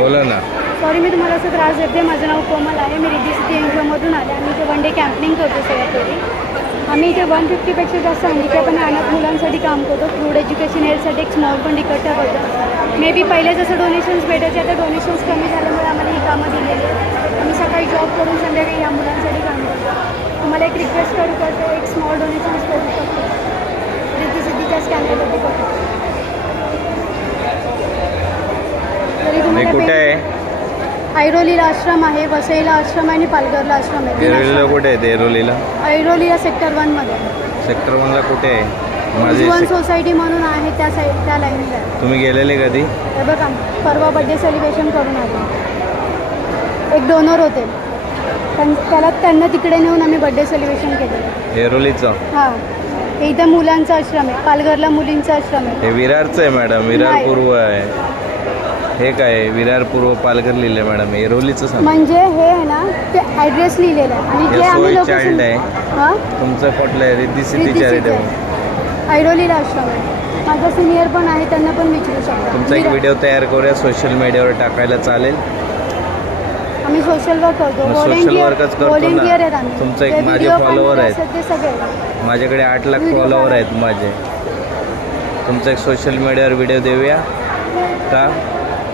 बोला ना. सॉरी मी तुम्हाला असं त्रास देते. माझं नाव कोमल आहे. मी रिद्धी सिटी एन मधून आले. आम्ही इथे वन डे कॅम्पिंग करतो सगळ्यातरी आम्ही इथे वन फिफ्टीपेक्षा जास्त हँडिकॅप आणि अनाथ मुलांसाठी काम करतो. फूड एज्युकेशन हेल्थसाठी एक स्मॉल फंड इकट्ठा करतो मे बी पहिले जसं डोनेशन्स भेटायचे आता डोनेशन्स कमी झाल्यामुळे आम्हाला ही कामं दिलेली आहेत. आम्ही सकाळी जॉब करून संध्याकाळी या मुलांसाठी काम करतो. तुम्हाला एक रिक्वेस्ट करू करतो एक स्मॉल डोनेशन्स करू शकतो रिद्धी सिटीच्या स्कॅनरवरती करतो तरी हे तुम्हाला कुठे पे- आहे ऐरोलीला आश्रम आहे वसईला आश्रम आहे आणि पालघरला आश्रम आहे. तीन आश्रम. कुठे आहे देरोलीला ऐरोलीला? सेक्टर वनमध्ये सेक्टर वनला कुठे आहे? माझे सोसायटी म्हणून आहे त्या साईड त्या लाईनला आहे तुम्ही गेलेले कधी? हे बघा परवा बड्डे सेलिब्रेशन करून आले. एक डोनर होते. पण त्याला त्यांना तिकडे नेऊन आम्ही बड्डे सेलिब्रेशन केलं. देरोलीचं हां. हे इथं मुलांचा आश्रम आहे. पालघरला मुलींचा आश्रम आहे. हे विरारचं आहे मॅडम विरार नाही. पूर्व आहे. हे काय? विरार पूर्व पालघर लिहिलं मॅडम. एरोलीचं सांग म्हणजे हे आहे ना ते ॲड्रेस लिहिलेलं आहे. आणि जे आम्ही सोय लोकेशन चाइल्ड आहे. हां? तुमचं कुठलं आहे? रिद्धी सिटी चॅरिटेबल ऐरोलीला आश्रम आहे. माझा सिनियर पण आहे त्यांना पण विचारू शकता. तुमचा एक व्हिडिओ तयार करूया सोशल मीडियावर टाकायला चालेल. आम्ही सोशल वर्क करतो. मग social Volunteer- करतो ना. volunteer आहेत आम्ही. तुमचं एक जे माझे video follower बनवले आहेत. असतात ते सगळे. माझ्याकडे आठ लाख Video फॉलोवर करा. आहेत माझे. तुमचा एक सोशल मीडियावर व्हिडिओ देऊया. का?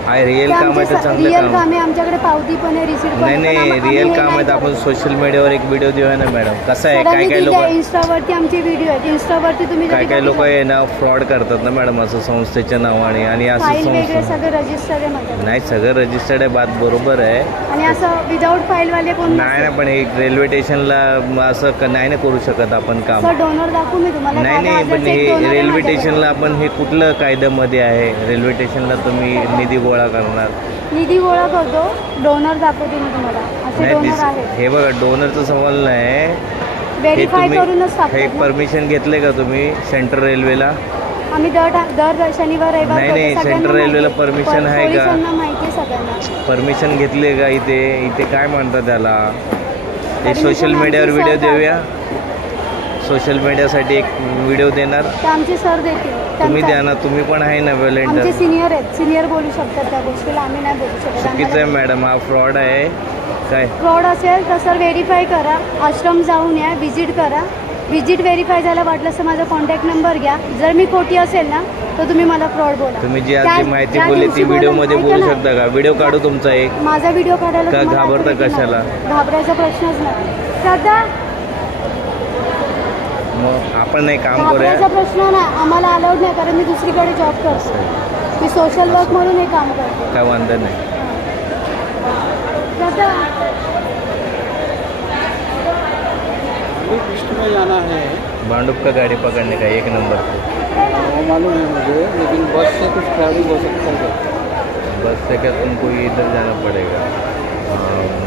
आहे रिअल काम आहे तर चांगलं रिअल काम. आहे आमच्याकडे पावती पण आहे रिसिप्ट पण नाही नाही रिअल काम आहे तर आपण. सोशल मीडियावर एक व्हिडिओ देऊया ना मॅडम कसं आहे? काय काय लोक इन्स्टावरती आमचे व्हिडिओ आहेत इन्स्टावरती तुम्ही काय काय लोक आहे ना फ्रॉड करतात ना मॅडम असं संस्थेच्या नावाने. आणि असं फाईल वेगळे संस्था सगळे रजिस्टर आहे माझ्याकडे नाही सगळं रजिस्टर्ड आहे बात बरोबर आहे. आणि असं विदाऊट फाईलवाले कोण नाही ना पण एक रेल्वे स्टेशनला असं क- नाही ना करू शकत आपण काम. सर डोनर दाखवू मी तुम्हाला. नाही नाही पण हे रेल्वे. स्टेशनला आपण हे कुठलं कायद्यामध्ये आहे? रेल्वे स्टेशनला तुम्ही निधी गोळा करणार? निधी गोळा करतो. डोनर दाखवते मी तुम्हाला. असे नाही डोनर दिस- आहेत. हे बघा डोनरचा सवाल नाही. हे व्हेरीफाय करूनच तुम्ही हे टाकतात ना. परमिशन घेतले का तुम्ही सेंट्रल रेल्वेला आम्ही दर दर शनिवार रविवार नाही, करतो. नाही, सगळ्यांना सेंट्रल रेल्वेला माहिती. आहे. permission पण आहे का? पोलिसांना माहिती आहे सगळ्यांना. परमिशन घेतले का इथे? इथे काय म्हणतात त्याला? Permission सोशल मीडियावर व्हिडिओ देऊया. सोशल मीडियासाठी एक व्हिडिओ देणार. आमचे सर देतील. तुम्ही द्या ना तुम्ही पण आहे ना आमचे व्हॉलेंटियर सिनियर आहेत. सिनियर बोलू शकतात त्या गोष्टीला आम्ही नाही बोलू शकत. चुकीचं आहे मॅडम हा फ्रॉड आहे. काय? फ्रॉड असेल तर सर व्हेरीफाय करा. आश्रम जाऊन या व्हिजिट करा. व्हिजिट व्हेरीफाय झालं वाटलं तर माझा कॉन्टॅक्ट नंबर घ्या. जर मी खोटी असेल ना तर तुम्ही मला फ्रॉड बोला. तुम्ही जी आज त्या- माहिती बोलली ती दिवशी व्हिडिओमध्ये ऐका बोलू ना. शकता का? व्हिडिओ काढू तुमचा एक. माझा व्हिडिओ काढायला का तुम्हाला घाबरता authority कशाला? घाबरायचा प्रश्नच नाही. श्रद्धा मग आपण नाही काम करूया. प्रश्न नाही आम्हाला अलाउड नाही कारण मी दुसरीकडे जॉब करतो. मी सोशल वर्क म्हणून हे काम करते. काय वांधा नाही. में जाना है भांडुप का गाड़ी पकड़ने का? एक नंबर. पे वो मालूम है मुझे लेकिन बस से कुछ ट्रैवलिंग हो सकता है क्या? बस से क्या तुमको इधर जाना पड़ेगा.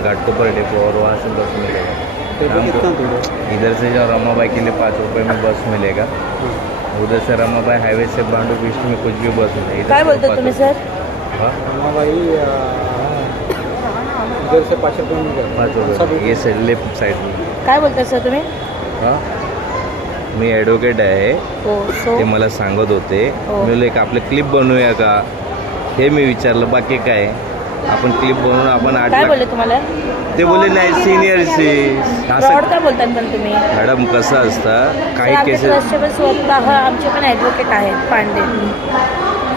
घाटकोपर डिपो और वहाँ से बस मिलेगा. है? इधर से जाओ रमाबाई के लिए पाँच रुपये में बस मिलेगा। उधर से रमाबाई हाईवे से भांडुप ईस्ट में कुछ भी बस मिलेगा काय बोलता पाँच तुम्ही रुपये- सर? हाँ हाँ? भाई आ, इधर से पाँच रुपये में पाच रुपये ये से लेफ्ट साइड में। काय बोलता सर तुम्ही? हां? मी ॲडव्होकेट आहे। हो ते मला सांगत होते। हो. मी एक आपलं क्लिप बनवूया का? हे मी विचारलं बाकी काय? आपण क्लिप बनवून आपण आठ काय लाख बोलले तुम्हाला? ते बोलले नाही फ्रॉड का बोलतात पण तुम्ही? मॅडम कसं असतं? काही आमचे केसेस स्वतः आमचे पण ॲडव्होकेट आहेत पांडे.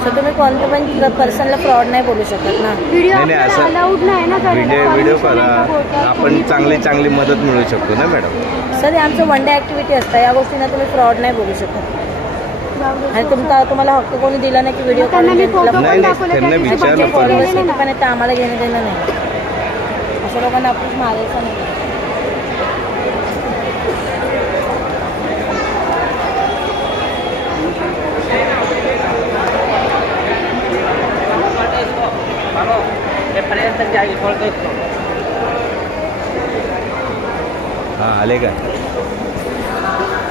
सर तुम्ही कोणत्या पण पर्सनला फ्रॉड नाही बोलू शकत ना. व्हिडिओ नाही, असं करा? आपण चांगली चांगली मदत मिळू शकतो ना मॅडम? सर आमचं वन डे ॲक्टिव्हिटी असतं. या गोष्टींना तुम्ही फ्रॉड नाही बोलू शकत. आणि तुमचा तुम्हाला हक्क कोणी दिला नाही की व्हिडिओ फ़ोटो नाही, नाही, त्यांना विचारलं पण. आम्हाला घेणं देणं नाही. अशा लोकांना आपण मारायचं नाही. हाँ आले का?